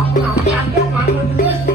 Aku nanti ada manggil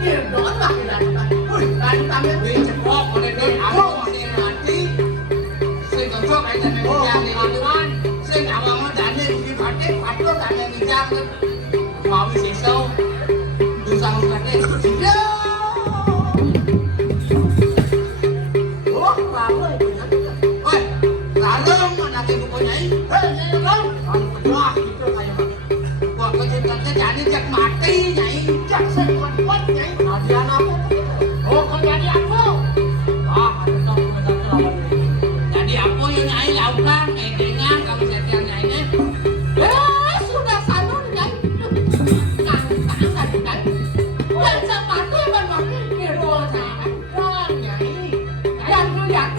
Doon makilala. Uy, tayo kami. Kok oleh dia aku masih mati. Sing cocok aja nek yang dilakukan. Sing awang dane di pate patut dane bijak. Mau sesau. Dusang kate. Yo. Oh, lalu punya. Oi, lalu anak ibu punya ini. Hei, lalu. Kan pedah gitu kayak gua kecintaan jadi jak mati nyai. Jak sekuat-kuat nyai. Ada anakku. Oh, kau jadi aku. Ah, ada jadi aku yang nyai lakukan, dengan kamu setiap nyai. Sudah sanun nyai. Nang nyai. Dan sepatu memang kedua tangan nyai. Dan lu yang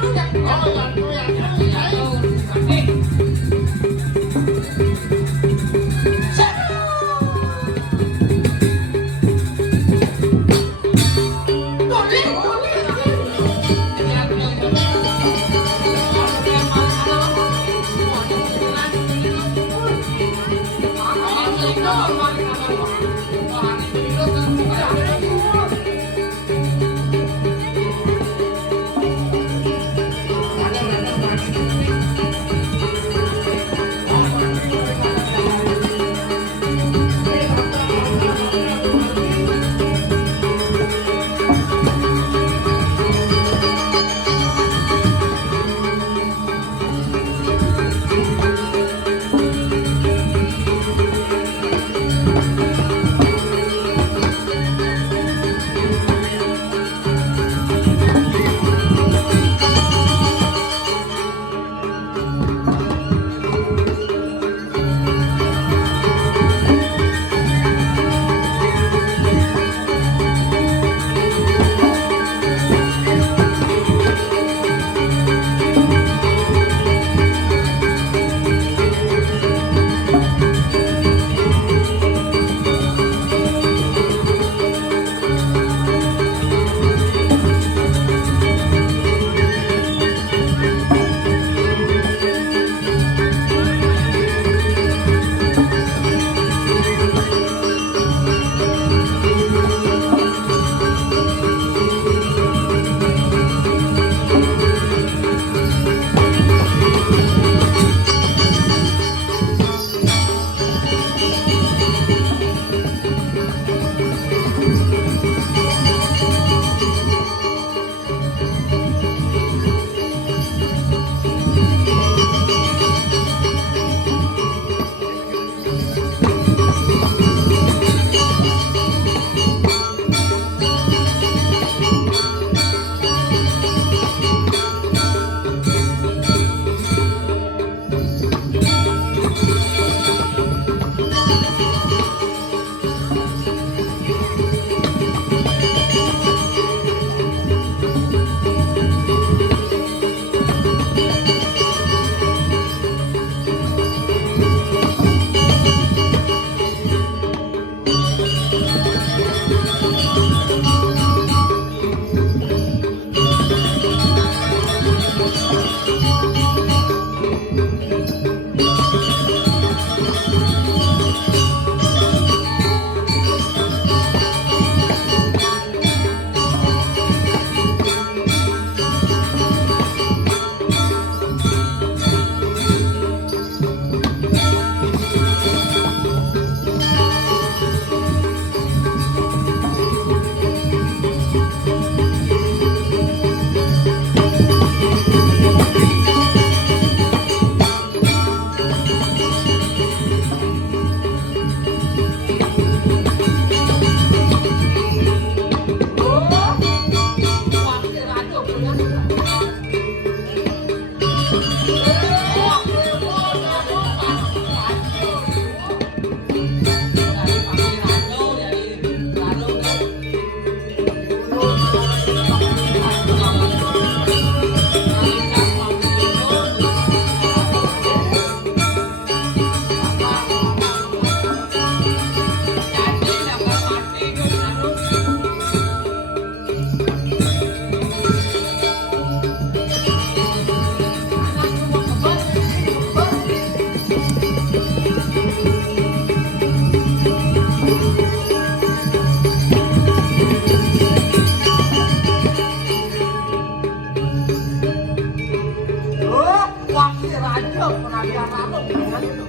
Raja penagih Lalung dengan itu.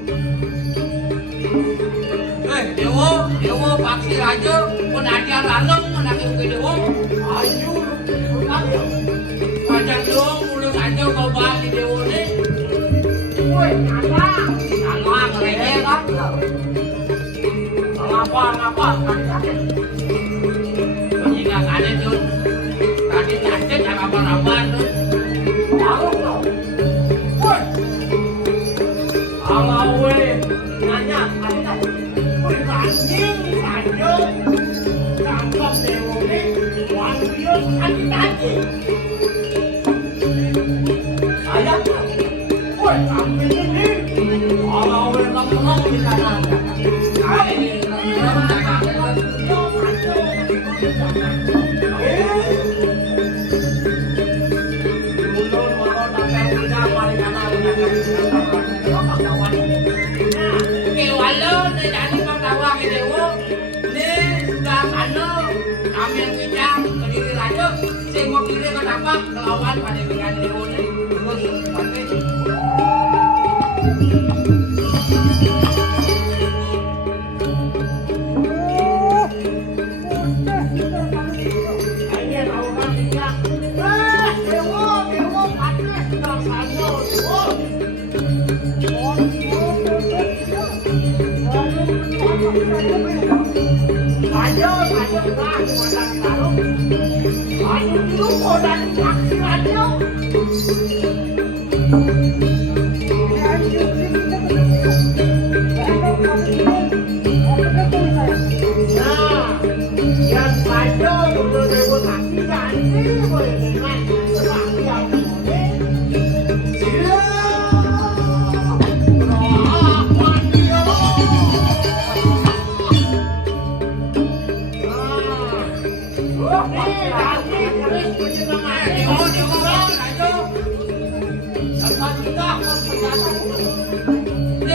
Dewa paksi raja penadian laleng menagi ke dewa. Ayo lu tadi. Pajak dong mulut aja kau bagi dewa ni. Woi, nyala. Nyala kerja kan? Ngapa tadi. Jika ada tu, tadi cantik jangan apa-apa tu. Woi. Kalau woi nanya ada woi anjing raja. Tangkap dewa ni wanita tadi. Ayah. Woi, kami ini kalau woi kamu di sana. Kewalo ni dari Pandawa ke dewa ni sudah sana kami yang bijak berdiri raja. Saya mau kiri ke tapak melawan pada pilihan dewa ni. Terus pakai.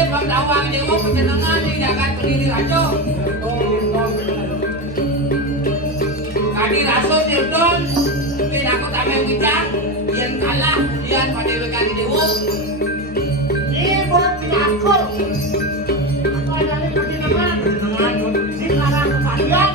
Pandawa dewa penjenengan di jagat berdiri raja. Kadi rasul dirton, mungkin aku tak mau bijak, yang kalah, yang pada kali dewa. Ini buat aku. Apa dari penjenengan? Di larang kalian.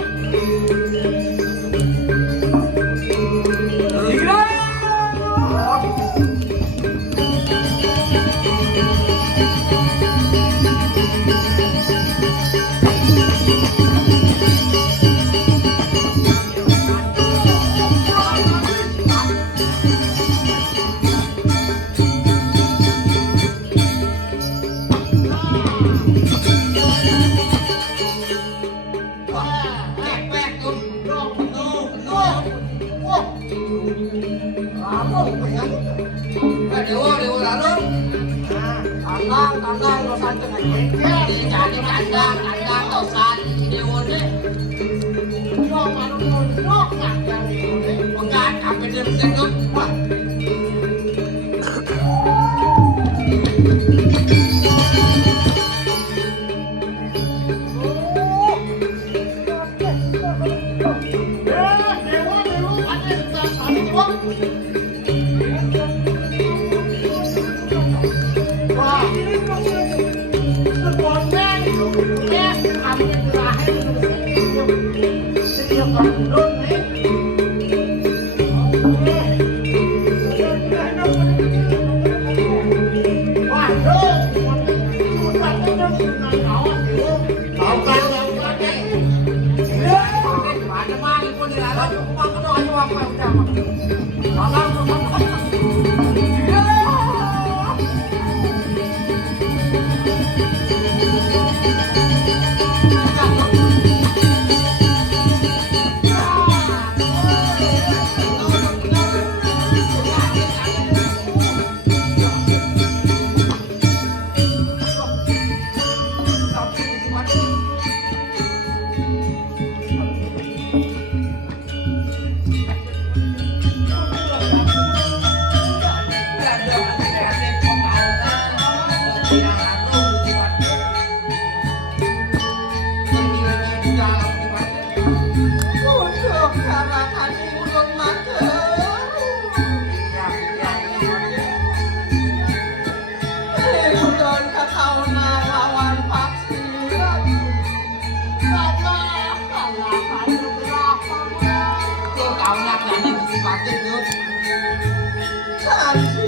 Tandang dosan dengan jengkel. Jadi tandang dosan dewa ni. Yo manuk nak jadi ini. Pegat apa dia bersentuh?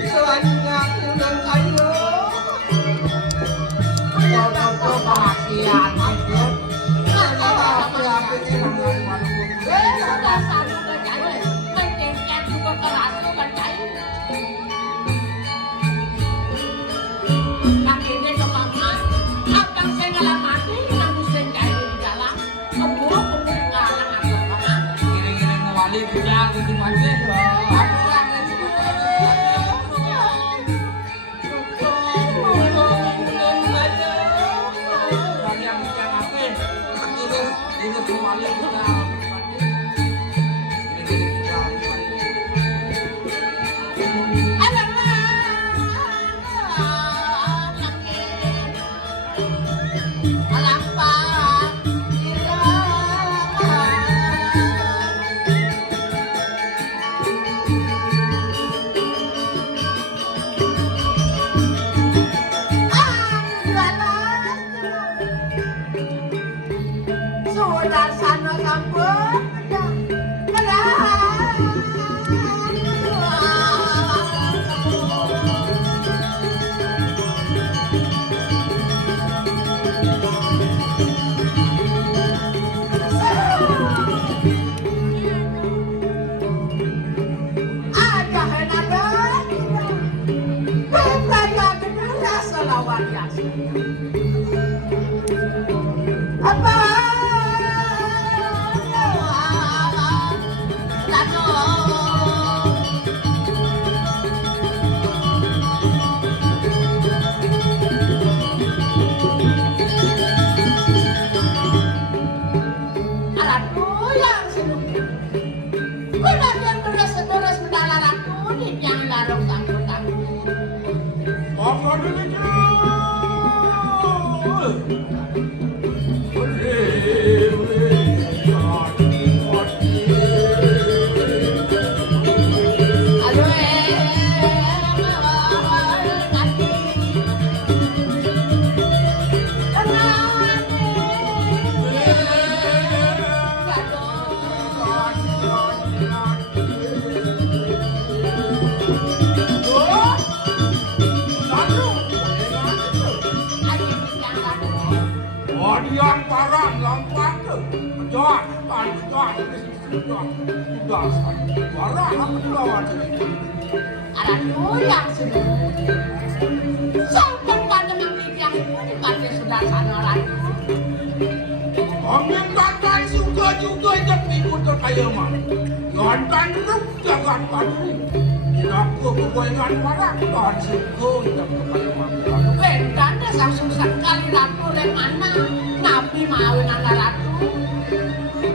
selanjutnya dengan kayu foto bahagian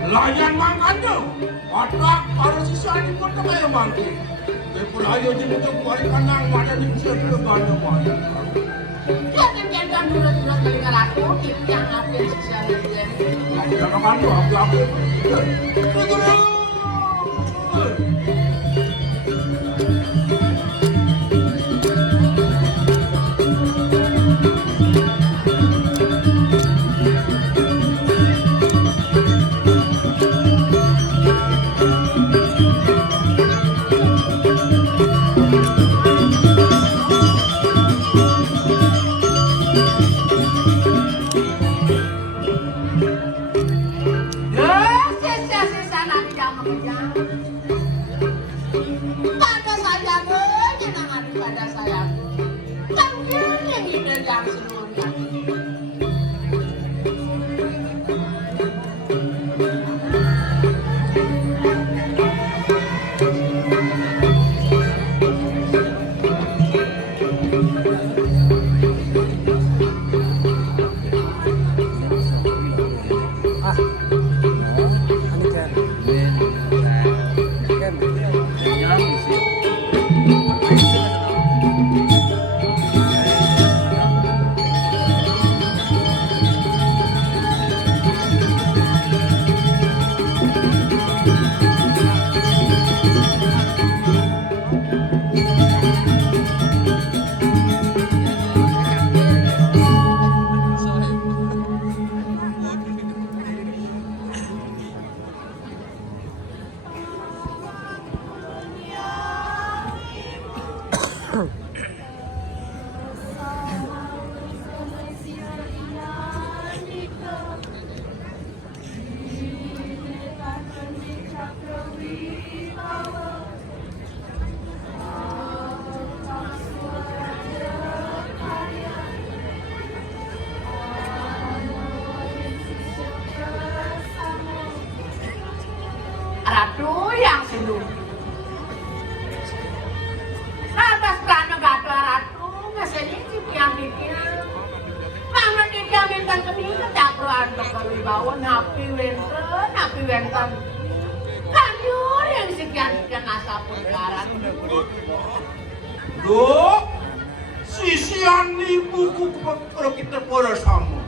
layan mangkanya otak para siswa di kota kaya mangki ayo jenutuk balik kanang mana di bisa terganda mana dia kan dulu kali ngalaku yang ngapain siswa ini jangan kan aku Ratu yang seduh. Atas karena gato ratu ngeselisip yang bikin. Mana dijaminkan kemina tak perlu ada kewibawa napi wenten. Kanjur yang sekian asapun garan. Duh, sisian ibuku kalau kita pada sama.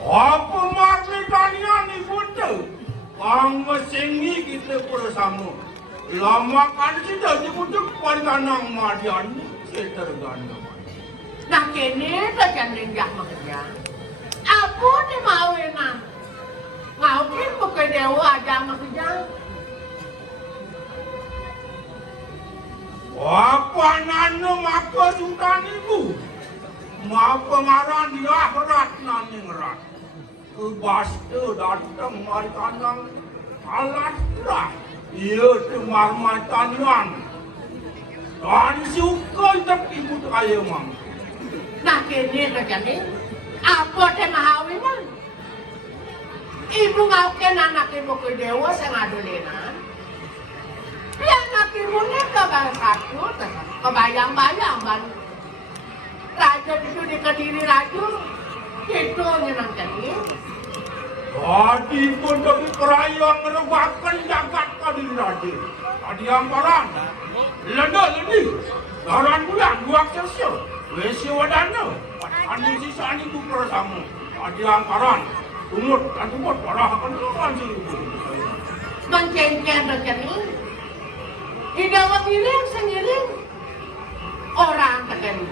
Apa marmitanya nih bunda? Pangmesengi kita pada sama. Lama kan sudah dibutuh pandanang madian seter ganda. Nah kini terjadi jak maksudnya. Aku ni mauinan. Maukin bukan dewa aja maksudnya. Apa nana maka sultan ibu? Ma pengaran di akhirat nani ngerat. Kebaste datang mari kandang alas dah. Ia cemar matanan. Dan suka tapi ibu kaya mang. Nah kini terjadi. Apa teh mahawinan? Ibu ngaukin anak ibu ke dewa sengadulinan. Dia anak ibu ni kebayang satu, kebayang-bayang ban. Raja itu di Kediri Raju, itu nyenang jadi. Tadi pun tapi perayaan merebakkan jagat Kediri Raju. Tadi amparan, leda-ledi, garan bulan, dua kerja, wesi wadana, ani sisa ibu bersama. Tadi amparan, tumut, parah akan tuan sih. Mencengken terjadi. Hidawa miring sengiring orang terjadi.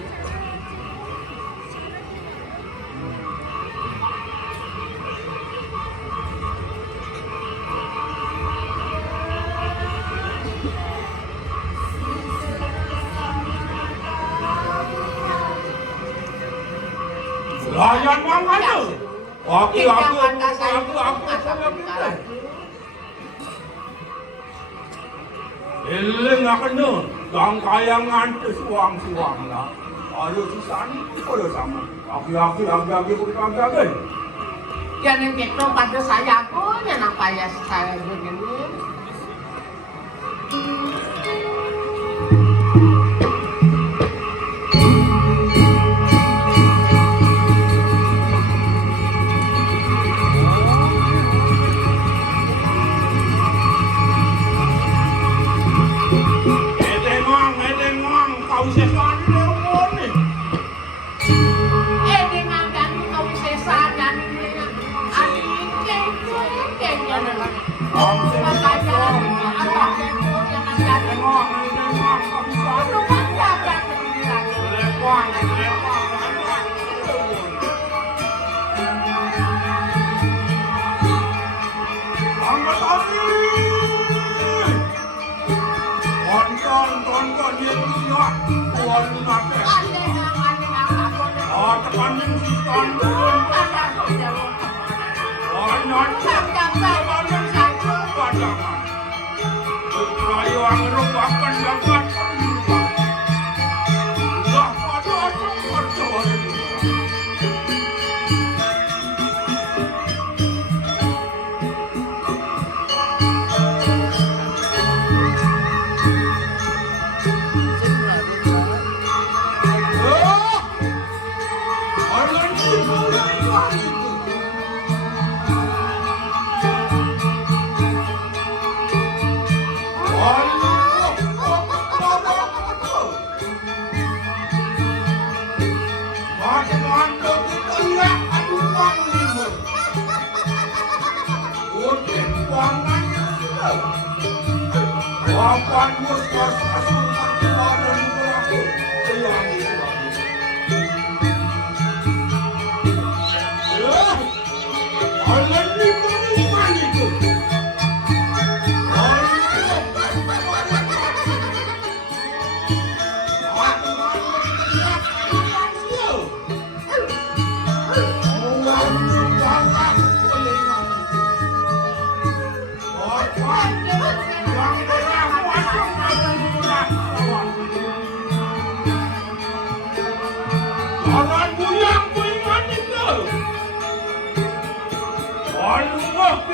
Layan mana? Aku Eling akan no, gang kayangan suang lah. Ayo sisa ni pada sama. Aki bukan. Jangan gitu pada saya aku nyenang payah saya begini. Kau sesuatu leopon ni. Dengan kami kau sesat dan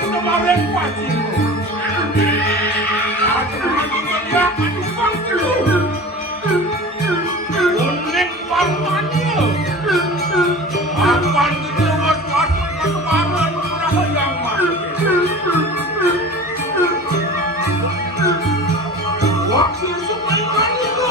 kemarin pacimu. Aku dia akan dipanggil. Unik paruannya. Akan diterus-terus kemarin pernah yang masuk. Waktu semuanya itu.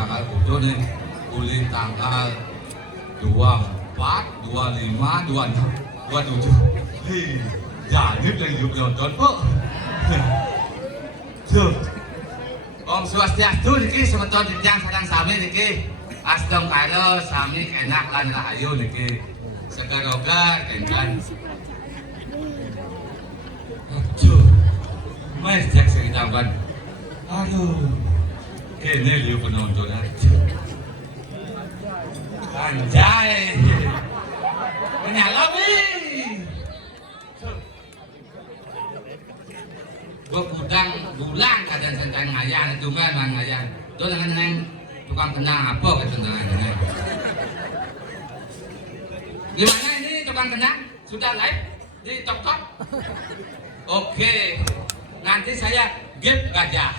tanggal itu nih, boleh tanggal 24, 25, 26, 27. Hei, jadi yang hidup nonton po. Tuh, Om Swastiastu niki semeton jenjang sareng sami niki. Asdom karo sami enak lan rahayu niki. Segar-ogar kencan. Aduh, mas jak seritamban. Aduh, kene liu penonton aja. Anjay, menyalabi. Gua kudang bulan kadang tentang ngayan itu kan mang ngayan. Tuh dengan tukang kenang apa ketenangan dengan. Gimana ini tukang kenang? Sudah live di TikTok? Oke, nanti saya gift gajah.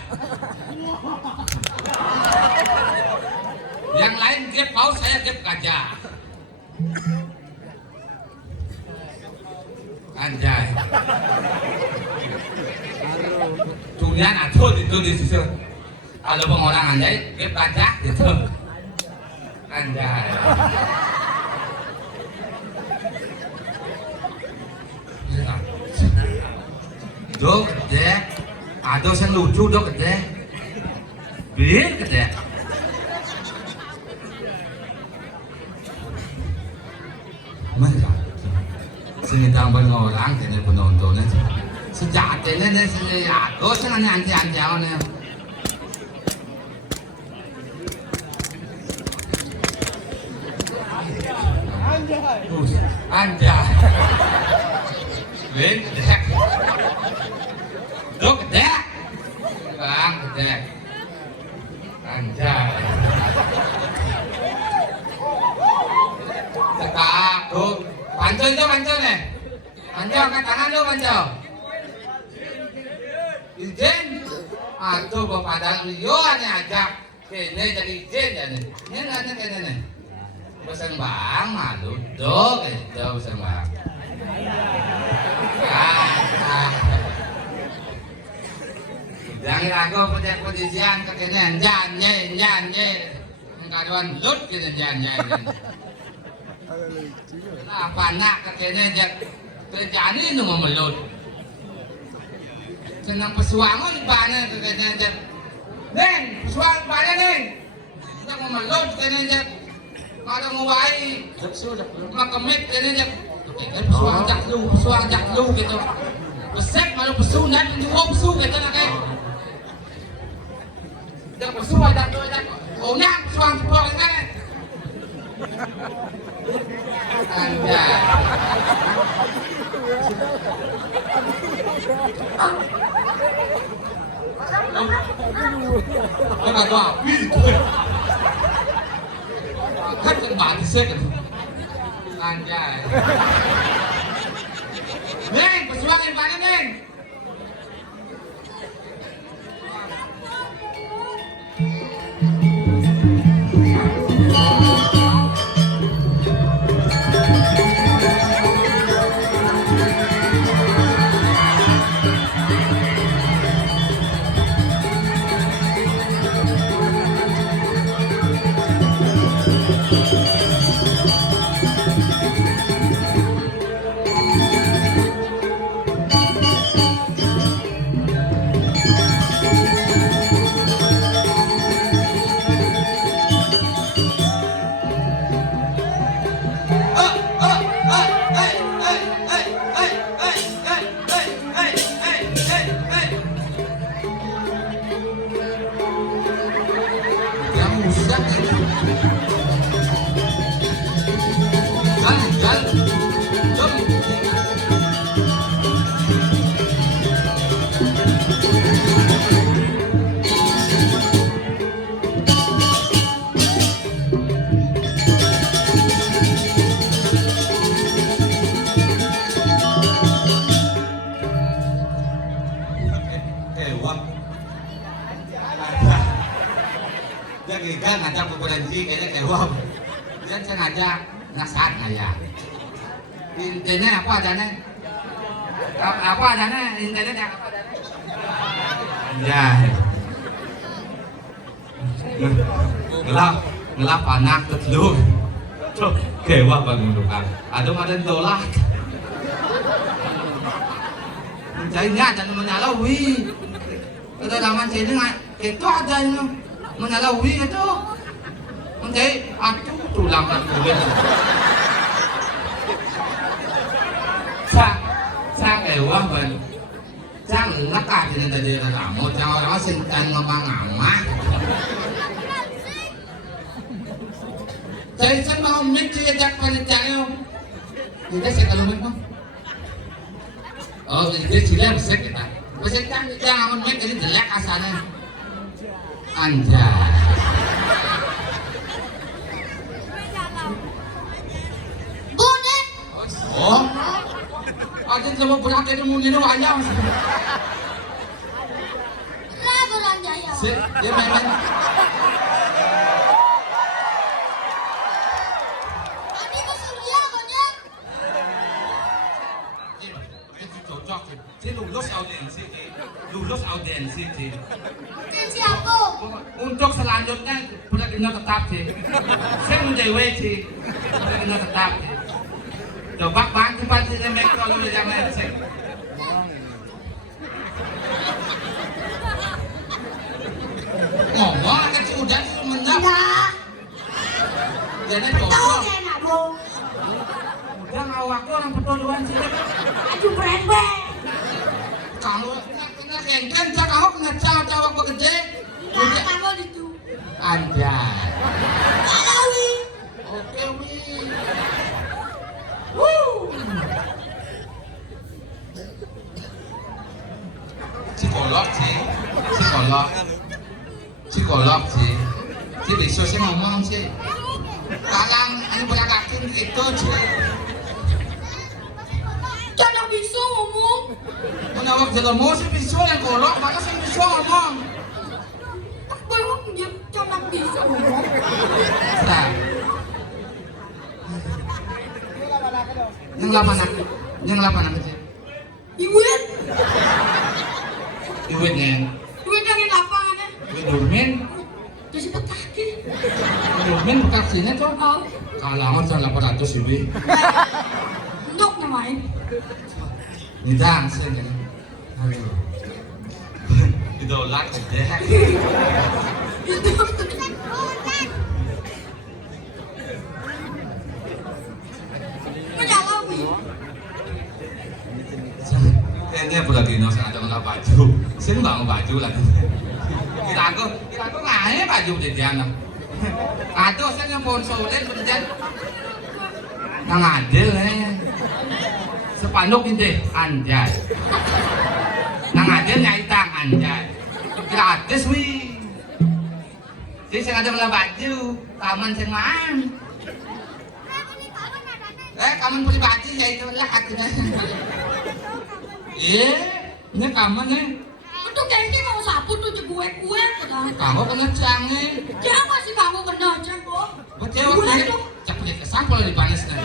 Yang lain gift paus, saya gift gajah. Anjay. Durian atau itu di situ. Kalau orang andai, gift gajah gitu. Anjay. Dok gede, ada yang lucu dok gede, bir gede. Mana? Sini tambah orang kena penontonnya. Sejak ini sini ada yang anti-anti awalnya. Anjay. Bir gede. Dok gede, bang gede, anjay. Tekak, dok, panco itu panco nih, panco angkat tangan lu panco. Izin, aduh bapak padahal yo ane ajak, kene jadi izin ya nih, ini nanya kene nih. Pesan bang, malu dok, itu pesan bang. Jangan ragu pada posisian kekinian janji karuan lut kita janji. Apa nak kekinian jak terjadi nu memelut. Senang pesuangan mana kekinian jak. Neng pesuang mana neng? Kita memelut kekinian jak. Kalau mau baik, makemik kekinian jak. Pesuang jak lu gitu. Pesek malu pesu dan penjual pesu gitu nak kan. Jangan bersuara dah tu dah. Oh nak suang sepuluh kan? Anda. Apa tu api? Kan kembali sek. Anda. Neng, bersuara yang mana neng? Dia ngajak berberhenti kayaknya kayak wow. Dia sengaja nasihat ngaya. Intinya apa adanya? Apa adanya? Intinya apa adanya? Ya. Ngelap anak lu. Tuh, kewa bangundukan. Adong ada dolar. Mencarinya ada menyalawi. Ada laman sini itu ada yang menyalawi itu. Mencari atuh tulang kan kulit. Sa kewa ban. Sang ngakak ini tadi kamu jangan orang sintan ngomong amat. Saya mau mesti ajak panitia. Kita saya kalau mau. Oh, ini tidak bisa kita. Bisa kan jangan main ini jelek asalnya. Anjay. Bonek. Oh. Ada sama berakhir di mulia wajah. Ragu ranjaya. Dia main. Dia lulus audiensi. Tensi aku. Untuk selanjutnya sudah kena tetap sih. Saya menjadi sih, sudah kena tetap sih. Coba bantu mereka kalau jangan sih. Ngomong kan si udah menyap. Jadi Tahu enak dong. udah ngawak orang petuduhan sih. Aju brand. Kamu kena kengken, kamu kena cawak begede. Nah, kamu itu. Anjay. Kalawi. Oke, wih. Psikolog sih. Si besok sih ngomong sih. Kalang ini beragakin gitu sih. Jangan bisa ngomong. Menawak jelemu si besok yang kolok, mana si besok ngomong. Belum jangan bisa ngomong. Nah. Yang lapan apa sih? Iwet. Iwetnya. Iwet dari lapangannya. Iwet durmin. Terus petaki. Durmin bekasinya tuh. Oh. Kalangan sama 800 ibu. Ndok namanya. Nidang sih kan. Aduh. Idola deh. Kayaknya aku lagi nongkrong ada nggak baju, saya nggak mau baju lagi. Kita aku nggak baju jajan. Atau saya ngeponsolin jajan. Nang adil sepanduk ini anjay. Nang adil nyaitang anjay. Gratis wih. Jadi saya ada nggak baju, taman saya main. Kaman pribadi ya itu lah katanya. Ini kaman Itu kayaknya mau sapu tuh kue kan. Kamu kena canggih. Jangan masih kamu kena aja kok. Betul waktu cepet kesang kalau dipanas nih.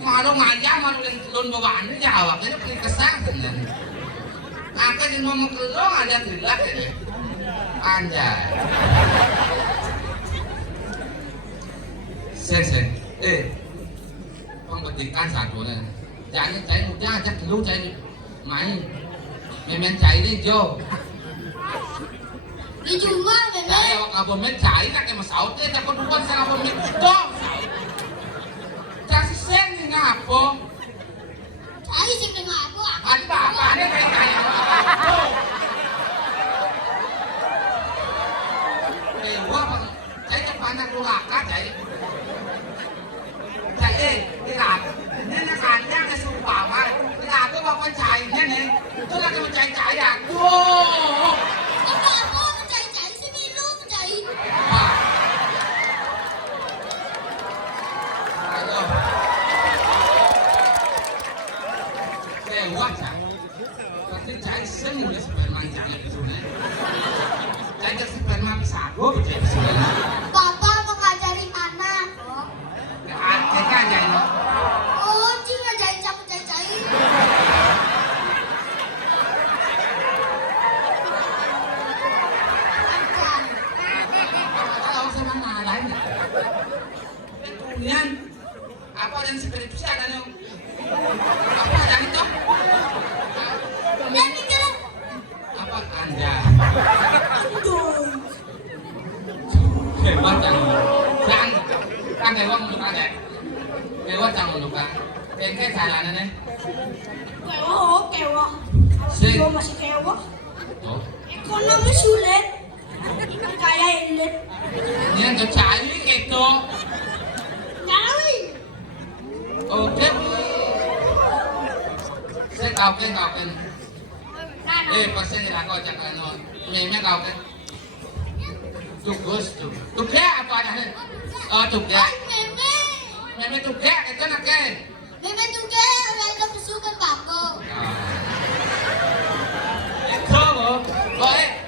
Malu ngajak malu yang telur bawaan ini jawabnya pergi kesang kan. Aku di ngomong kelong ada trilak ini. Anjay. Sen. Pembetikan satu nih. Jangan cari udah ajak lu cari main. Main cari deh Jo. Di rumah nenek. Cari waktu abang main cari tak kayak masaut deh. Tak kedua sama abang main itu. Kasih sen nih ngapo. Cari sih dengan aku. Apa nih kayak. Wah, cari cepat lu ngakak cari. Ini nakanya ke Sumpama. Ini aku mau mencarinya nih. Itu lagi mencari aku. Apa aku mencari sih Milu mencari. Aduh. Lewat ya. Berarti cari seni udah sperma jangan itu nih. Cari sperma bisa aku cari sperma. Papa mau ngajarin anak. Kita ajarin. Oh, Cing ngajarin campur cari. nian. Apa dan skripsi ada nih? Apa ada itu? Dan mikir Apa Anda? Hebat kan? Kan hewan luka deh. Hewan jangan luka. Kayaknya jalan nih. kewa. Sing. Gue masih kewa. Oh. Ekonomi sulit. Kaya elit. Ini yang cari itu. Nyari. Oke. Saya kau kan. Pasti aku ajak anu. Meme kau kan. Tugas tuh. Tugas apa ada? Oh tugas. Meme. Meme tugas itu nak kan? Meme juga orang kesukaan bako. Itu loh.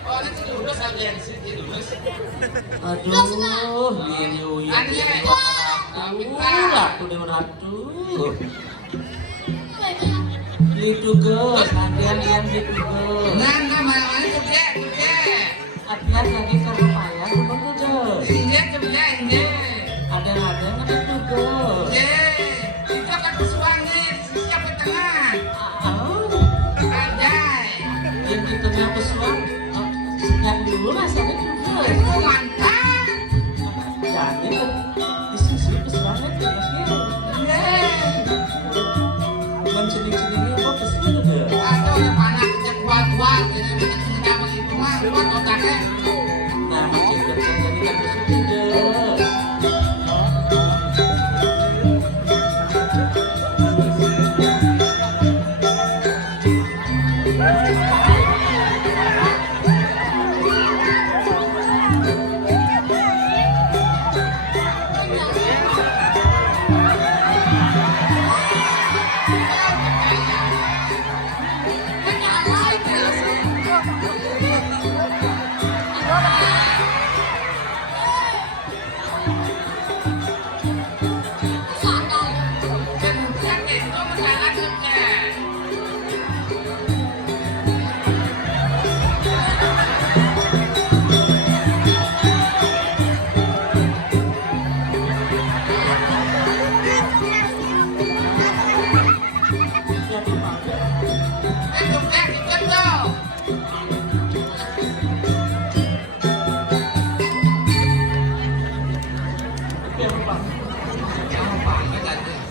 Boleh sih lulus aja sih lulus. Aduh, Liu Aneh. Ratu dengan ratu. Ditugas, latihan yang ditugas. Nah, mana tugas. Latihan lagi ke Payas, bukan tugas. Ini sebenarnya. Ada nggak ditugas. Itu kan pesuangnya siapa tengah? Ada. Yang kita punya pesuang, yang dulu rasanya tugas. Itu mantap. Jadi di sisi pesuangnya tugasnya. Mencening-ceningnya kok pesuang tugas. Atau ada anak yang kuat-kuat, ini mencapai itu mah, kuat otaknya. Nah, macam jadi kan pesuang tugas.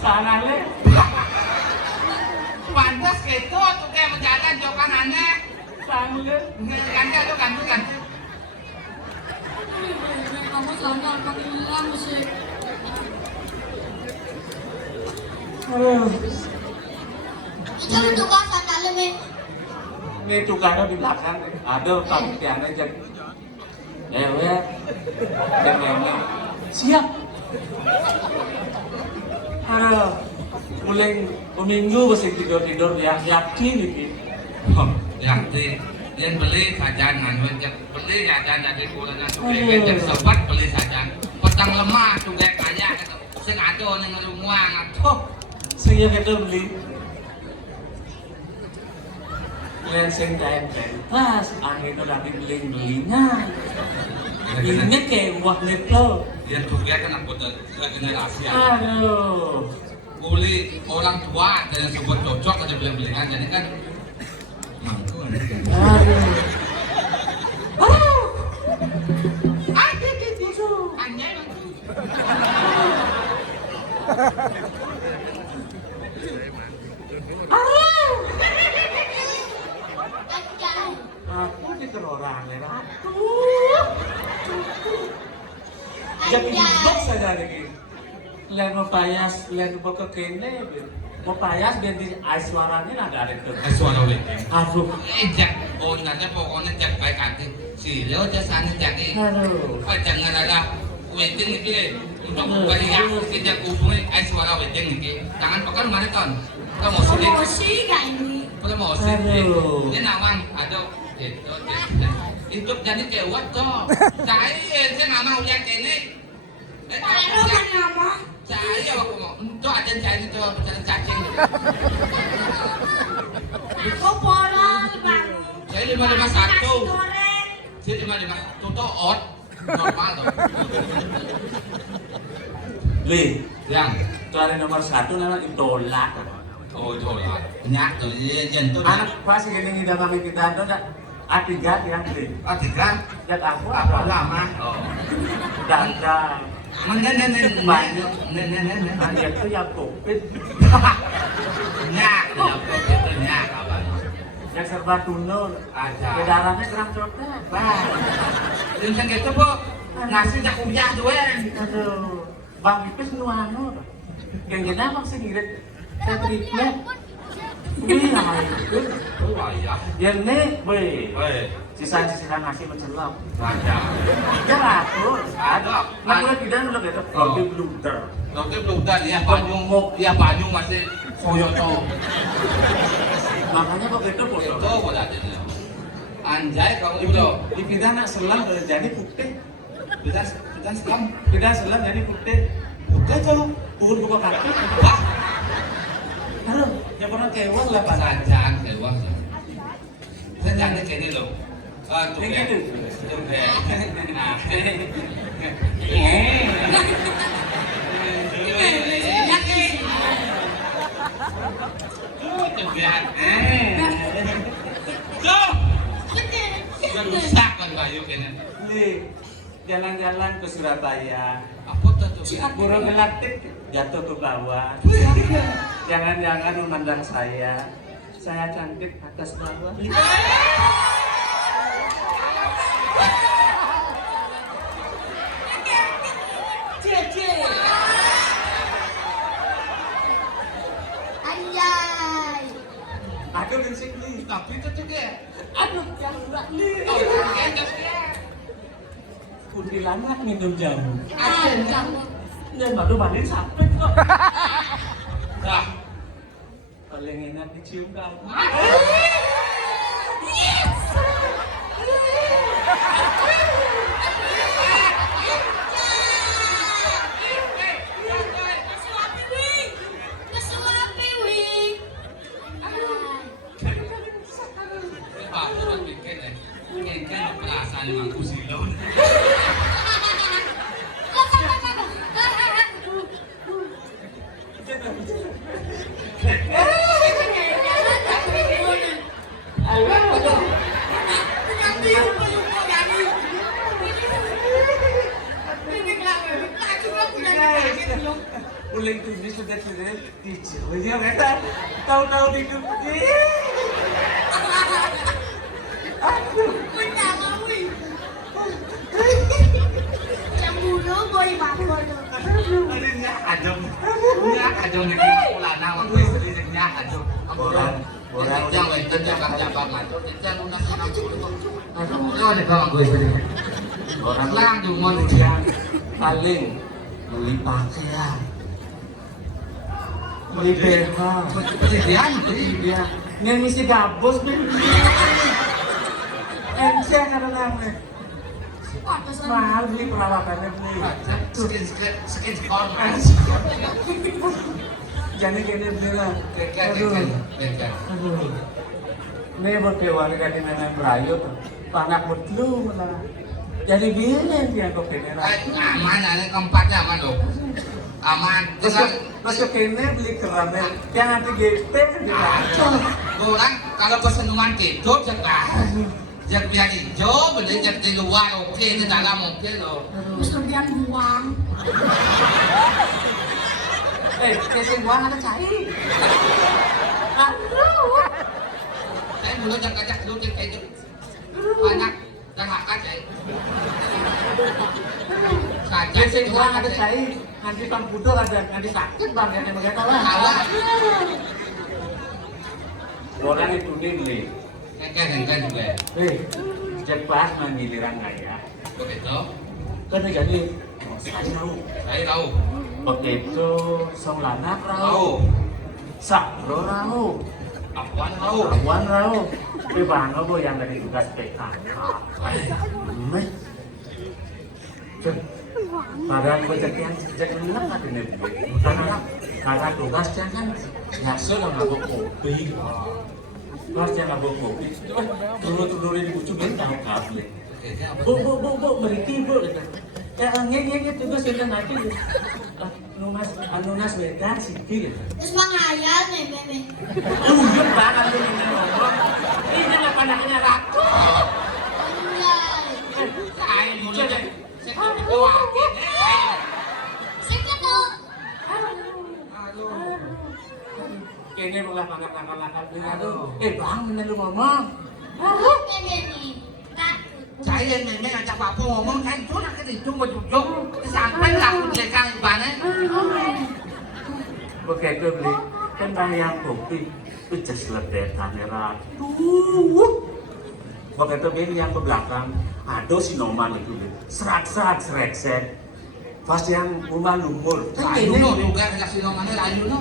Sanale. Pantas gitu tuh kayak berjalan jokan aneh. Sanale. Ganti. Kamu sadar pakai hilang musik. Itu tugas sandalnya me. Ini tukangnya di belakang. Ada panitia jadi lewat dan nyanyi. Siap. Halo. Mulai minggu masih tidur ya yakin ini. Ganti. Dia beli saja nganu beli saja dari bulan suka jadi sobat beli saja. Petang lemah tuh kayak kaya gitu. Sing ado ning rumah atuh. Saya kata beli. Lensing kain pentas, angin itu lagi belinya. Belinya kayak wah itu. Dia juga kan aku generasi. Aduh. Beli orang tua dan sobat cocok aja beli-belian jadi kan. Aduh. Anjay. Aku diterorang ya, jadi blok saja lagi. Lihat mau payas, lihat mau ke kene, mau payas biar di suaranya nggak ada itu. Suara wedding. Aduh. Jak, oh nanti pokoknya jak baik hati. Si Leo jasanya jadi. Aduh. Jangan ada wedding ini. Untuk beriak, sejak hubungi suara wedding ini. Tangan pekan mana ton? Promosi. Promosi gak ini? Promosi. Aduh. Ini nawang, aduh. Itu jadi kewat toh. Saya nama ulian kene. Baru kan nama? Saya waktu mau. Itu ada cari itu pecahan cacing. Aku pola bang. Saya 551. Goreng. Saya 551 tuh ot normal tuh. Li, Yang. cari nomor 1 nama idola. Oh, itu lah. Nyak tuh, jentuh. Anak pasti gini ngidam kami kita tuh A3 yang Li. Ah, tiga. Jak aku Apa apa? lama? Oh. Dadang. Nen. Banyak. Nen. Hanya itu yang kopit. Nyak, itu nyak apa? Yang serba tunur. Ada. Kedarannya kerang coklat. Bah. Yang gitu, Bu. Nasi jak uyah doang. Aduh. Bang Ipis nuano. Yang kita maksud ngirit. Saya triplek. Wih, itu. Oh, iya. Yang ini, wih. Weh, Sisa-sisa nasi mencelam. ada. Teratur. Ada. Nah, mulai kita udah gitu. Roti bluder. Oke, belum dan ya Panyung masih Soyoto. Makanya kok gitu foto. Itu boleh aja. Anjay kamu udah. Di kita nak selam jadi putih. Kita selam. Kita selam jadi putih. Udah tuh. Turun buka kaki. Wah, Aduh, ya pernah kewang lah Pak. sajan keluar. Sajan kayak ini loh. Ah, tuh Yang ya. gitu. Tuh ya. Nah. Tuh. Udah rusak kan Bayu kayaknya. Li, jalan-jalan ke Surabaya. Apa tuh tuh? Burung gelatik jatuh ke bawah. Jangan-jangan memandang saya. Saya cantik atas bawah. Anjay. Aku di sini. Tapi itu tuh dia. Aduh, jangan Li. Oh, kayaknya dia. Kuntilanak minum jamu. Kamu. Dan baru balik sampai kok. Dah. Paling enak dicium kamu. Kesuapi, wih. Pak, udah bikin ya. Kayaknya perasaan emang kusilon. Uling tuh sudah dijual ya kata tahu-tahu hidup dia. Cemburu boy bakul. Nya ajong nih ulana mah gue sedih nya ajong. Boran Jangan weh jabang matu. Jangan unak sama gue. Aduh, ada kawan gue sedih. orang Lang tuh mau dia paling beli pakaian, beli BH, Persediaan beli dia. Ini mesti gabus nih. Enceng kadang-kadang nih. Mahal beli perawatannya beli. skin skor. Jadi gini beli lah. Kek. Aduh. Ini buat keluarga di nenek Melayu, panak betul malah. Jadi bilin dia kok kene. Aman, ada keempatnya aman dong. Aman. Terus ke kene beli keramel, yang nanti GP Aduh, orang kalau kesenungan tidur cakap. Jak biar hijau, beli jak di luar oke, di dalam oke loh. Kemudian buang. Kesin buang ada cair. Aduh. Saya mulai jak kacak dulu kayak gitu. Banyak dan makan saya. Kesin buang ada cair. Nanti bang budol ada, nanti sakit bang yang begitu lah. Salah. Orang itu nih. Engkan juga. Cepat menggiliran kaya. Begitu. Kan jadi Saya tahu. begitu song lanak Tahu. rau, sakro rau, Apaan tahu? awan rau. Bang apa yang dari tugas PKK? Padahal gue cekian sejak enak kan ini. Karena tugasnya kan ngasih lah ngabuk kopi. Tugasnya ngabuk kopi. Turun-turunin bucu ben tahu kabel. Bu, berhenti bu. Ya, tugas yang nanti. Nas wedan siki. Terus mangayal nih, Bebe. Uyuk banget lu ini ngomong. Ini lah pandangannya ratu. Anjay. Ai mulut deh. Saya kewakin. Sikit tuh. Aduh. Kayaknya malah makan aduh. Bang, bener lu ngomong. Oke, Bebe. Takut. Saya memang ngajak Bapak ngomong kan itu nak kedidung berduduk sampai laku dekat ibaratnya. Begitu beli kan yang kopi itu just lebih kamera. Begitu beli yang ke belakang ada si Noman itu serak seret. Pas yang rumah lumur. Layu no juga ngajak si Nomannya layu no.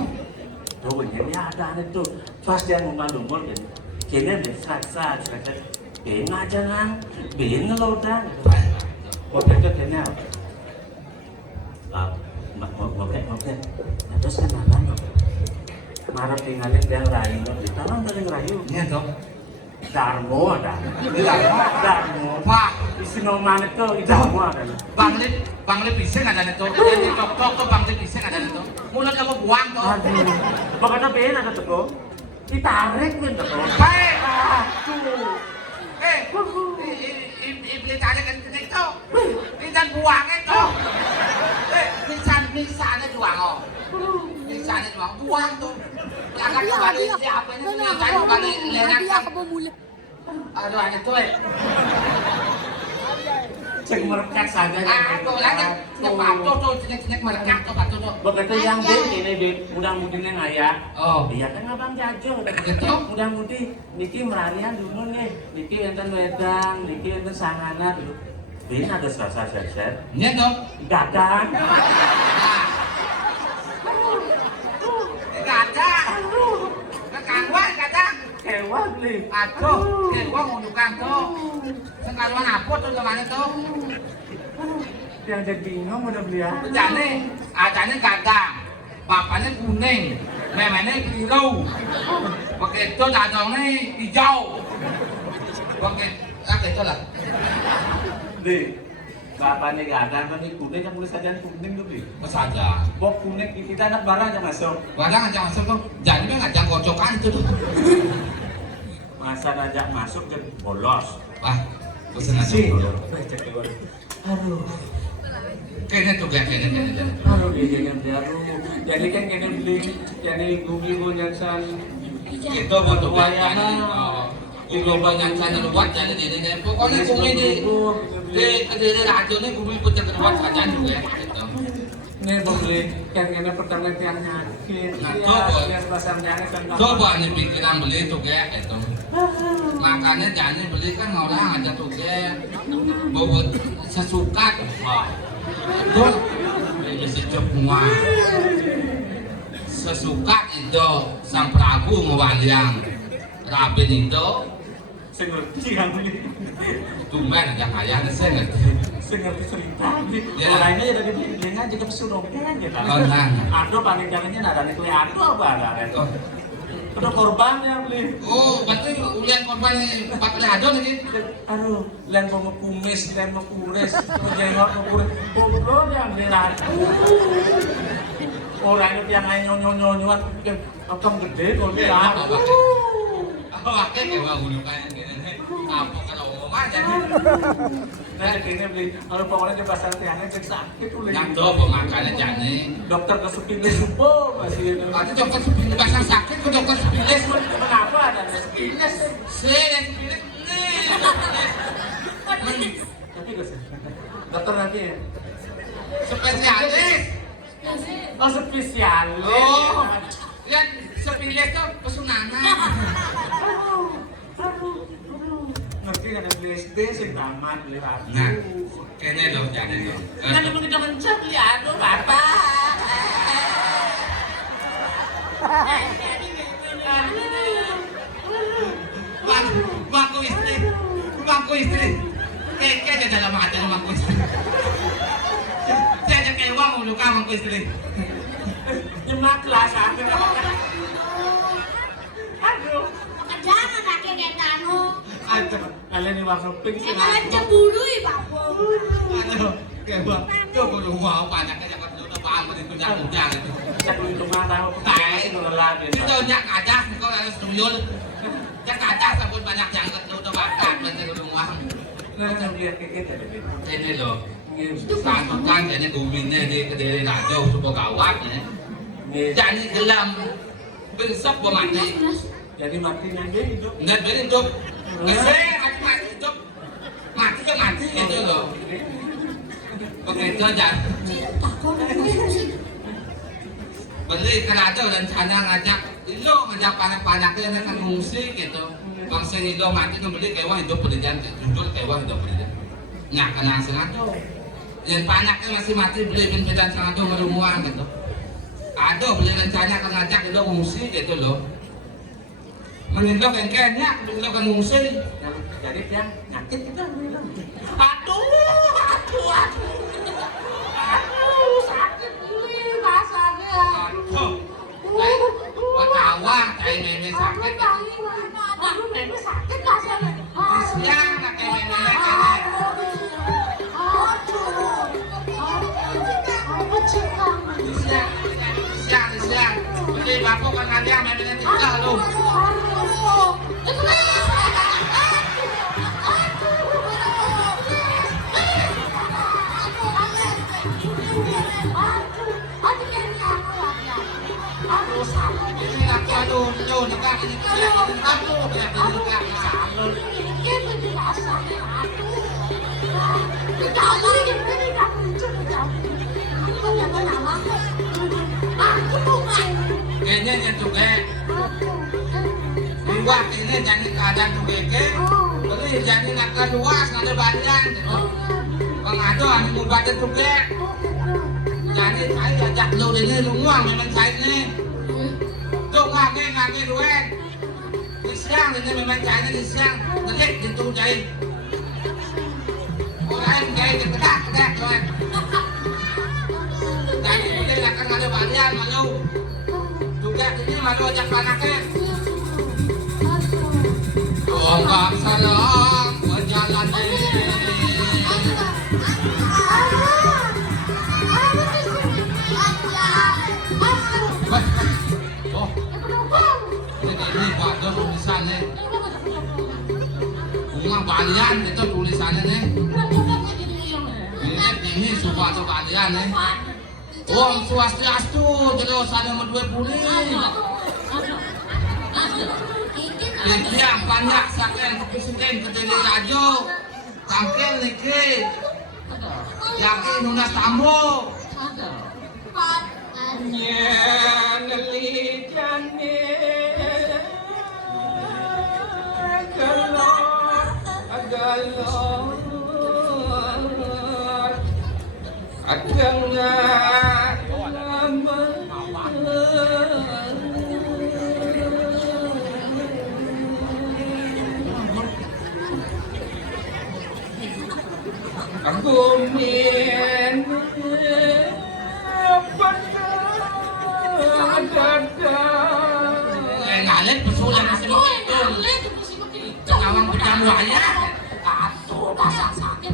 Oh ini ada itu. Pas yang rumah lumur kan. Kini serak seret. Bing aja nang, bing ngelodang. Begitu kini Oke. Terus kenalan kok. Marah tinggalin yang rayu. Tahu paling rayu. Iya toh. Darmo ada. Darmo. Wah, Isi Noman itu Darmo ada. Bang Lip bisa nggak ada itu? Jadi tok tuh Bang Lip bisa nggak ada itu? Mulut kamu buang toh. Aduh. Pokoknya beda ada tuh. Ditarik pun tuh. Baik. Aduh. Iblis ada kan itu. Ini buang itu. Misalnya juang oh. Misalnya juang buang tuh. Akan kembali siapa ini? Akan kembali lenak. Aduh ada tuh. Cek merekat saja. Tuh lagi. Tuh cek merekat tuh batu tuh. Begitu yang ini mudah-mudinya ngayah. Oh. Iya kan abang jajo. Mudah-mudi niki merarian dulu nih. Niki enten wedang, niki enten sangana dulu. Ini ada selasa set. Iya toh. Gadang. Gadang. Kekangguan gadang. Kewan beli. Aduh, kewan mau dukang tuh. Sekarang apa tuh kemana tuh? Yang jadi bingung udah beli ya. Ajane gadang. Bapaknya kuning, memenya biru. Begitu dadongnya hijau. Begitu lah. Di bapaknya gadang kan ini kuning yang tulisannya kuning tuh beli. Saja. Bok kuning kita anak barang aja masuk. Barang aja masuk tuh. Jadi kan ngajak kocokan itu tuh. Masa ngajak masuk jadi bolos. Wah, bosan aja. Aduh. Kayaknya tuh kayaknya. Aduh, ini baru. Jadi kan kena beli, jadi gugi bonyansan. Itu butuh bayaran. Ibu banyak sana luar jadi pokoknya kumi di kediri radio ini kumi putar keluar saja juga. Ini beli yang kena pertama yang nyakit. Coba nih pikiran beli tuh kayak itu. Makanya jangan beli kan orang aja tuh kayak bawa sesuka tuh. Itu bisa semua. Sesuka itu sang Prabu ngewaliang Rabin itu. Saya ngerti kamu ini. Tumben aja kayaknya saya ngerti. Saya ngerti cerita. Orangnya ya dari belinya juga pesunokan gitu. Aduh paling jalannya ada nih aduh apa ada itu. Udah korban ya beli. Oh, berarti ulian korban Pak Lado nih. Aduh, lain mau kumis, lain mau kures, mau jenggot, mau kures. Goblok yang beli ratu. Orang itu yang ayo nyonyoan, apa gede kok dia. Pakai kayak bangun kayak gini. Apa kalau ngomong aja nih. Nah, ini beli. Kalau pokoknya di pasar tiangnya cek sakit tuh. Yang tuh pemakannya jane. Dokter kesepilis supo masih itu. Ada dokter sepilis pasar sakit ke dokter sepilis. Kenapa ada sepilis? Sepilis. Tapi gak sih. Dokter lagi ya. Spesialis. Oh spesialis. Oh, lihat sepilis tuh pesunanan. Ngerti ada beli SD sih tamat beli ratu. Nah, kayaknya dong jangan ya. Kan emang kita mencet beli aduh bapak. Bangku istri. Kayaknya dalam hati bangku istri. Saya aja kayak uang mau luka bangku istri. Nyemak kelas aja. Aduh. Jangan pakai kayak tanu. Aduh, kalian ini warna pink sih. Kalian cemburu ya, Pak. Aduh, kayak bang. Coba lu mau pada kayak paham dari kunyang-kunyang. Cak lu cuma tahu Tai. lelah Itu nyak kaca kau harus tuyul. Nyak kaca sabun banyak yang udah makan dan udah uang. Nah, jangan lihat kayak gitu. Ini loh. Satu kan kayaknya guminnya di kediri radio cukup gawat ya. Jadi gelam bersop mati. Jadi matinya dia hidup. Nggak boleh hidup. Nggak mati hidup. Mati kan mati gitu loh. Begitu aja. Beli kerada rencana ngajak lo ngajak panak-panaknya kan ngungsi gitu. Bangsa lo mati kan beli kewa hidup pendidikan, jujur kewa hidup pendidikan. Nggak kena sengaja. Yang panaknya masih mati beli pendidikan sengaja merumuan gitu. Ada beli rencana kan ngajak lo ngungsi gitu loh. Menindok yang kayaknya lo kan ngungsi. Jadi dia nyakit kita. Aduh, Sakit ini rasanya. aduh. Ketawa, kayak meme sakit. Aduh, meme sakit rasanya. Siang, kayak meme kayak. Siang. Beli bapak kan ngajak meme nanti enggak lu. Ini laki aduh, nekak ini. Aduh, nekak. Kayaknya yang juga. Wah, ini jadi keadaan juga ke. Beli jadi nak luas, nak ada badan. Bang Ado, kami mau baca juga. Jadi saya ajak lu ini lu nguang memang saya ini. Tuh ngake duit. Di siang ini memang saya di siang. Delik gitu jadi. Orang jadi kedak tuan. Jadi ini akan ada badan malu. Juga ini malu ajak panaknya. Ombak salam berjalan Oh, ini ada tulisannya. Bunga balian itu tulisannya nih. Ini suka atau balian nih. Om swastiastu terus ada medue pulih. Ini yang banyak saking presiden kediri rajo. Tangkel niki. Yakin nunas tambo. Nyaneli jane galor adangnya aku min Ngalet pesulan masih begitu. Ngawang penjamu aja. Aduh, dasar sakit.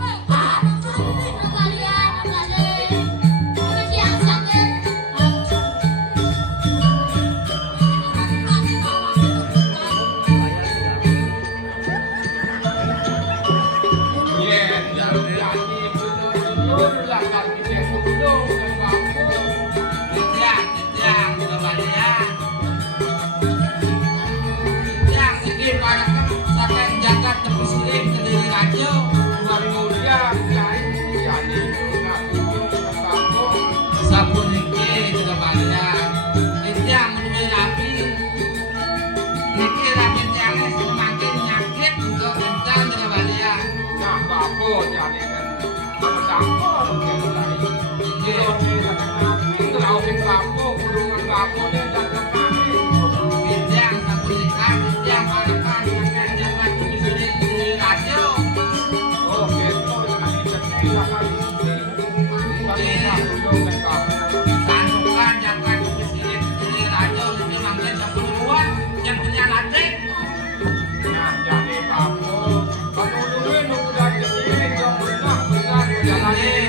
Jalan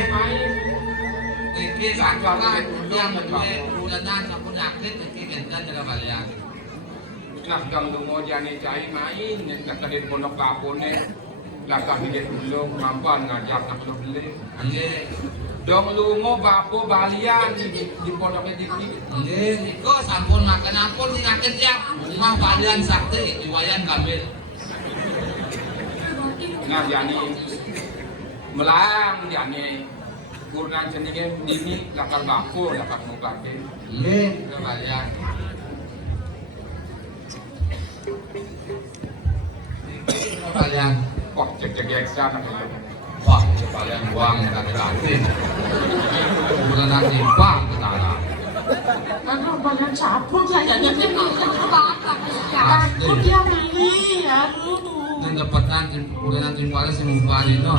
santuan yang bulanan sa penyakit nagkikintan sa kabalyan. Naggang lungo dyan ni Chay main, nagkakadit mo ng kapon eh. Nagkakadit ulong, mampan, ngajak na kulubli. Hindi. Dong lungo, bapo, balian, di pondok edikit. Hindi. Iko, sampun makanapon, sinakit siya. Umah balian sakti, iwayan kamil. Nah, yani melang yani kurnan cenderung ini lakar bapo, lakar mukatin. Hindi. Kabalyan. Kabalyan. Wah, cek eksa kan. Wah, kabalyan buang kaki-kaki. Bulanan timpang ketara. Aduh, badan capung kayaknya dia Pasti. dia beli, aduh. Nang dapat nanti bulanan timpang si mumpani no.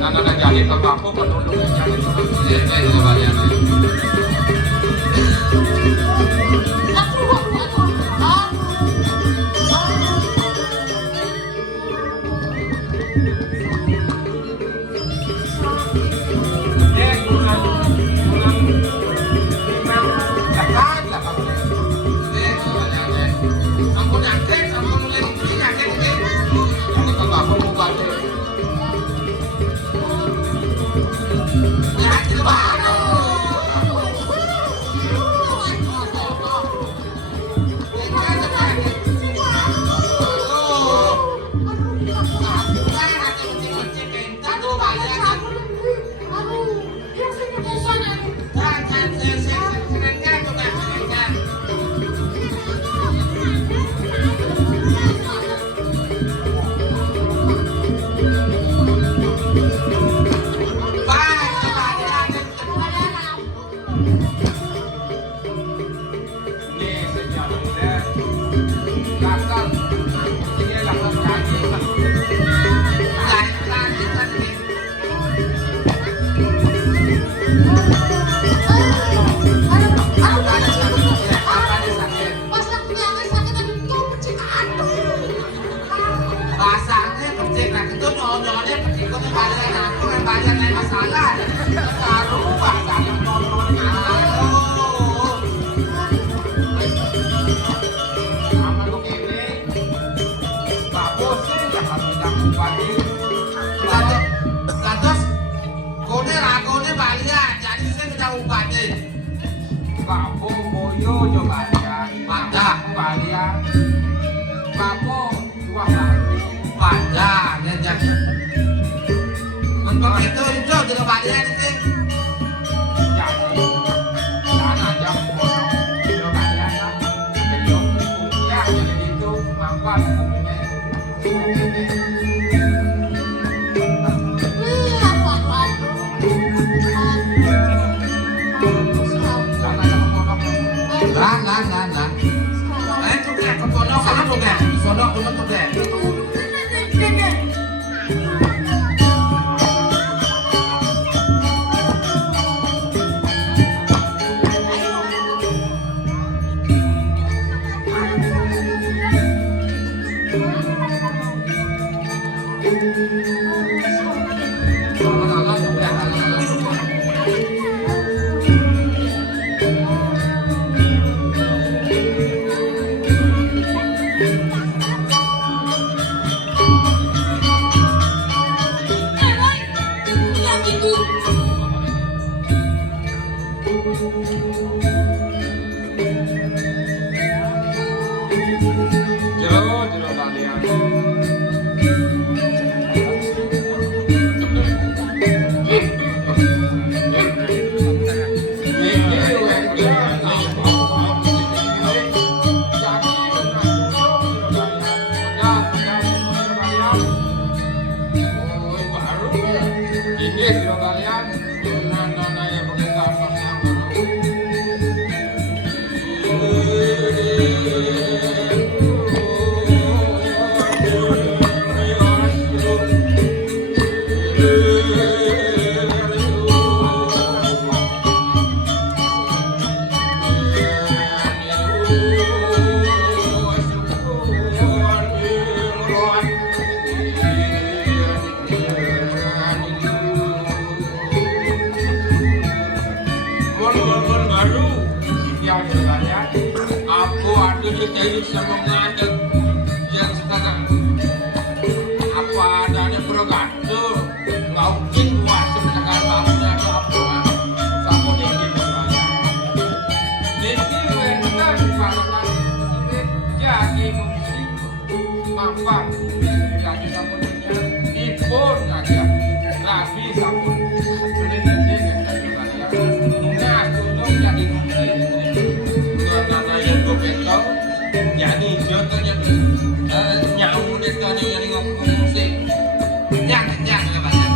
Nana na jadi ke bapo, penunduk jadi. Iya, kabalyan. Bapo, boyo, coba ya. Pada. Balian. Bapo, dua kali. Pada, ngajak. Untuk itu di kabalyan itu. Jadi, sana jam pondok, balian lah. Belum, ya jadi itu, mampan. Nah. Itu kayak ke pondok sana tuh kayak. Pondok tuh kayak. Jero balian. Ini jero balian. Nona yang pakai kapas yang baru. percaya sama ngadeg yang sekarang apa adanya bergantu nggak mungkin buat sebenarnya tamunya apa sama ini benar dikatakan jadi musik mampan jadi sampurnya dipun aja rapi sampun beli ini nggak tutup jadi musik karena yang gue petong jadi contohnya nyamuk deh kan yang ngomong musik jangan kebanyakan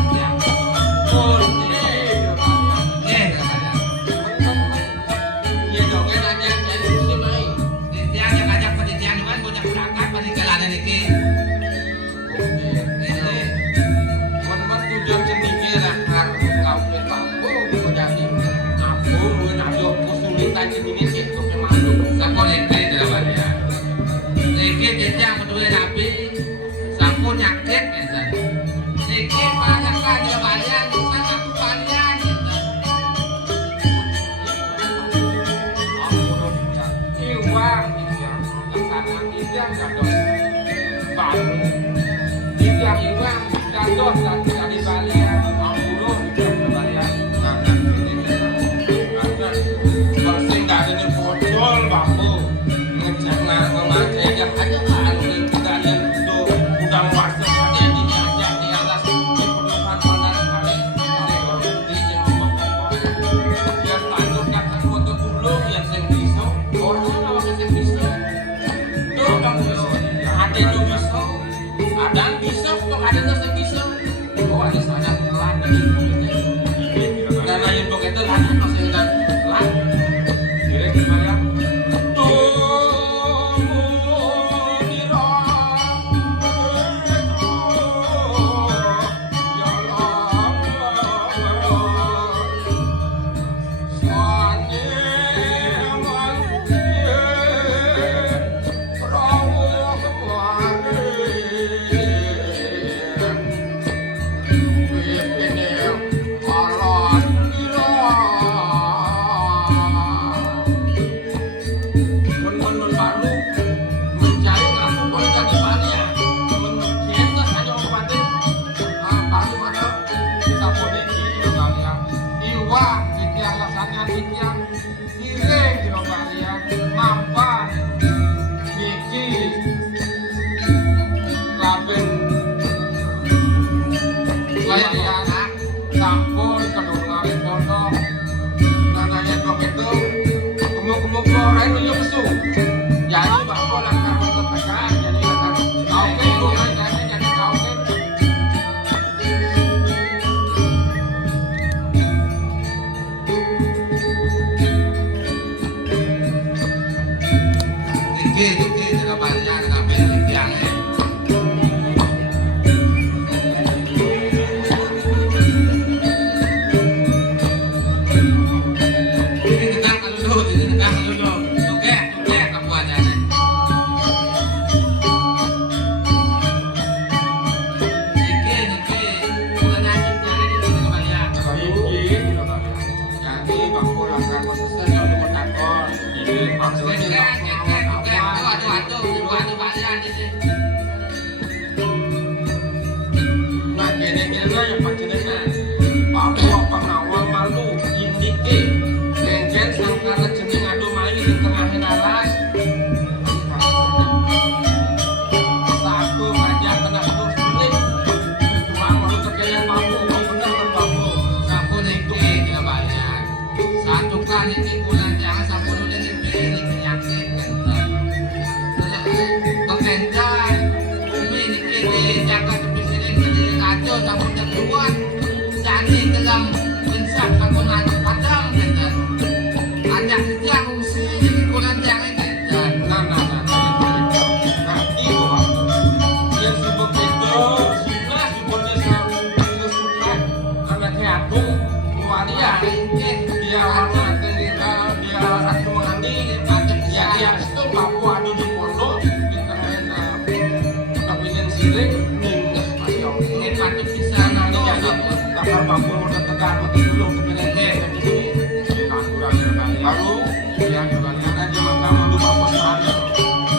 Baru, yang juga ada zaman-zaman dulu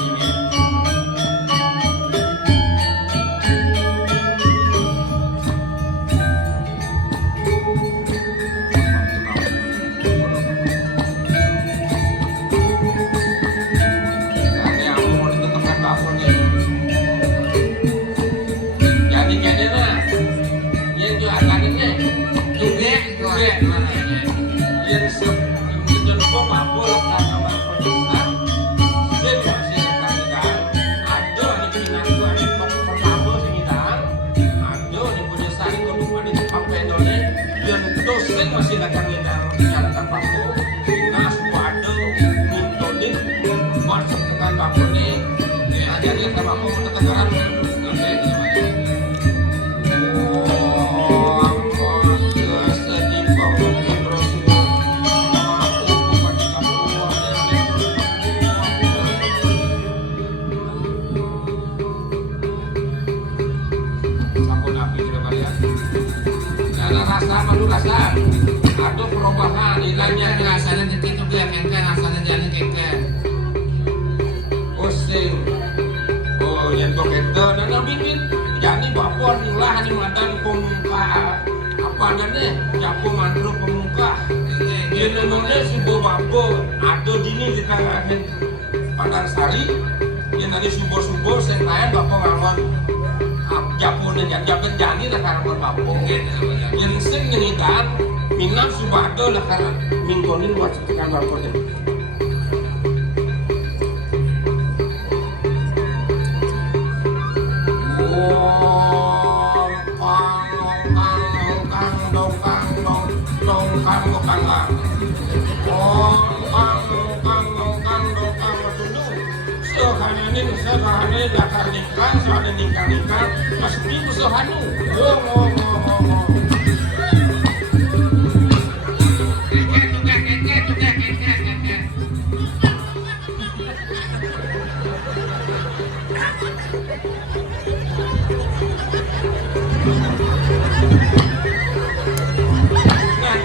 rasa baru rasa. Aduh perubahan hilangnya rasanya itu dia kengken rasanya jadi kengken. Pusing. Oh nyentuh kengken dan bikin jadi bapor lah di mata pemuka apa namanya japo mandro pemuka. Dia namanya subuh babo. Ada dini di tangan Pandar Sari. Dia nanti subuh saya tanya bapak ngawon. Japone japen jani lah karena berbapung yang sing nyanyikan minang subado lah karena minggonin buat sekitar bapaknya sehane dakar nikah, sehane nikah, pasti sehanu. Nah,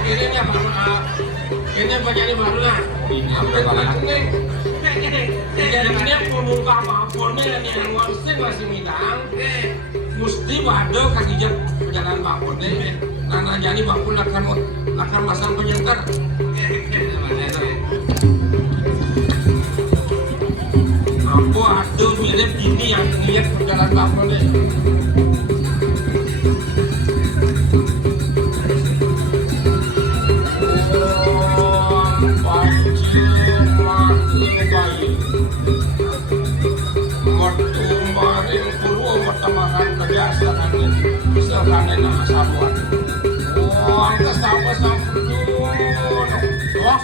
ini penyanyi baru lah. Ini apa ini? Jadinya pemuka paponnya yang ngonsing masih minang mesti waduh kaki jam perjalanan paponnya karena jadi bapun akan masang penyenter aku aduh mirip ini yang lihat perjalanan paponnya karena sabuan. Oh, angka sama dulu. Oh,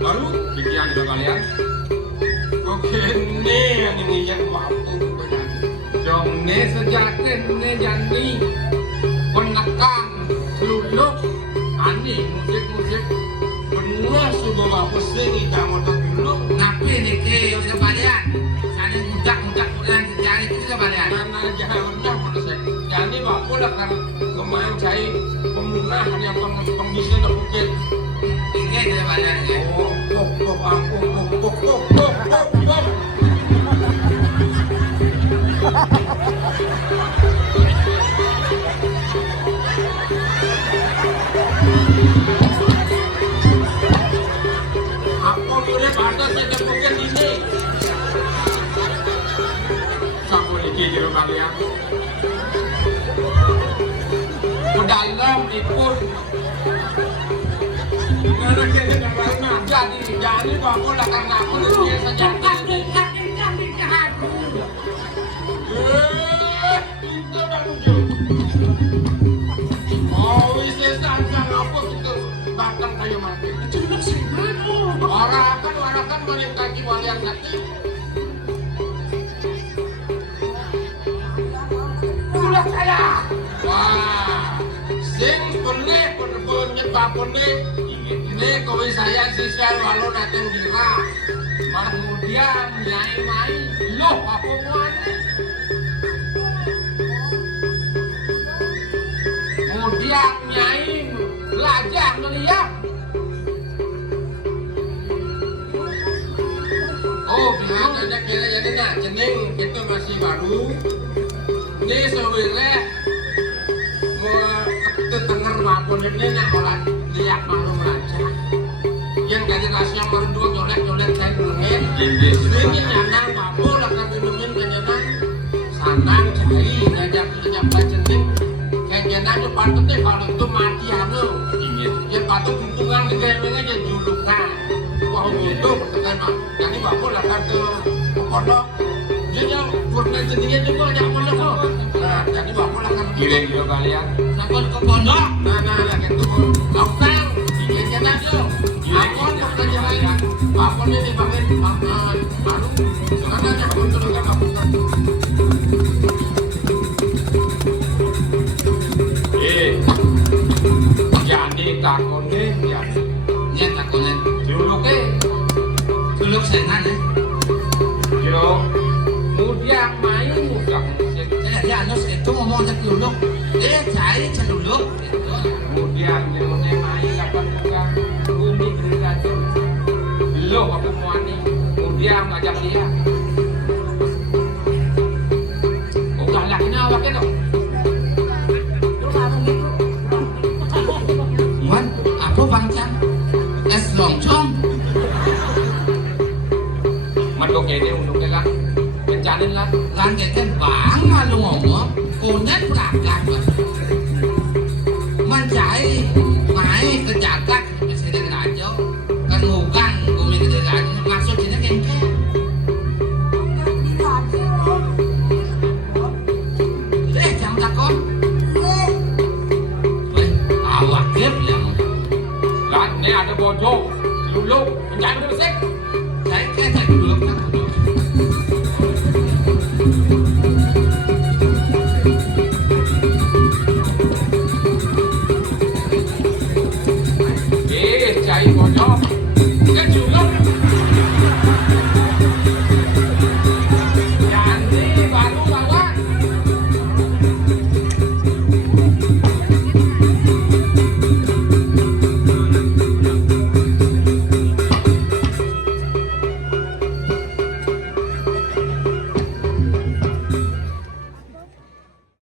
baru pikiran juga kalian. Oke, ini yang mampu benar. Dong, ne sejati ne janji penekan seluluk ani musik benar sudah bagus sih kita motor dulu. Tapi nih ke kebalian. Mudah cari itu kebalian. Karena jalannya manusia. Jadi waktu lah kan kemarin cari pemunah yang pembisnis dan bukit. Ini kebalian ya. Aku boleh pada saja bukit ini. Video kalian dalam ikut karena kita karena jadi bapak lah karena aku biasa jadi oh bisa sangat apa itu datang kayu mati orang kan meningkati walian nanti saya. Wah, sing boleh penyebab ini kowe saya siswa walau datang dira. Kemudian nyai loh apa muane? Kemudian nyai belajar melihat. Oh, bilang ada kira jadi nak jeneng itu masih baru. Ini sebenarnya mau ketenger wapun ini nak olah lihat malu raja. Yang dari rahasia baru dua jolek kain lengit. Ini nyanang wapun akan minumin kenyanan sanang cai ngajak bacetin. Kenyanan itu patutnya kalau itu mati anu. Yang patut untungan dengan aja julukan. Wah gitu pertekan. Jadi wapun akan ke pondok. Jadi buatnya jadinya juga jangan pondok kok. Nah, jadi bapak akan kira-kira kalian. Sampai ke pondok. Nah, gitu. Dokter, dijajan aja. Aku kerja kalian. Bapak ini dibangun baru. Karena jangan turunkan bapak. Jadi takonnya, ya takonnya. Dulu senan ya. Yo, kemudian main Itu ngomong aja keluluk. Cari celuluk. Kemudian dia main dapat buka bumi berita lo aku mau ani. Kemudian ngajak dia. Udah lah ini awak itu. Wan, aku bangcang. Es loncong. Mặt đồ kể đều đúng cái lăng bên trái lên lăng Lan cái bảng mà lu ngomong. Cô nhất lạc mà. Man cai mai kejagat bisa dengan aja. Kan bukan gue mikir aja. Maksud ini kan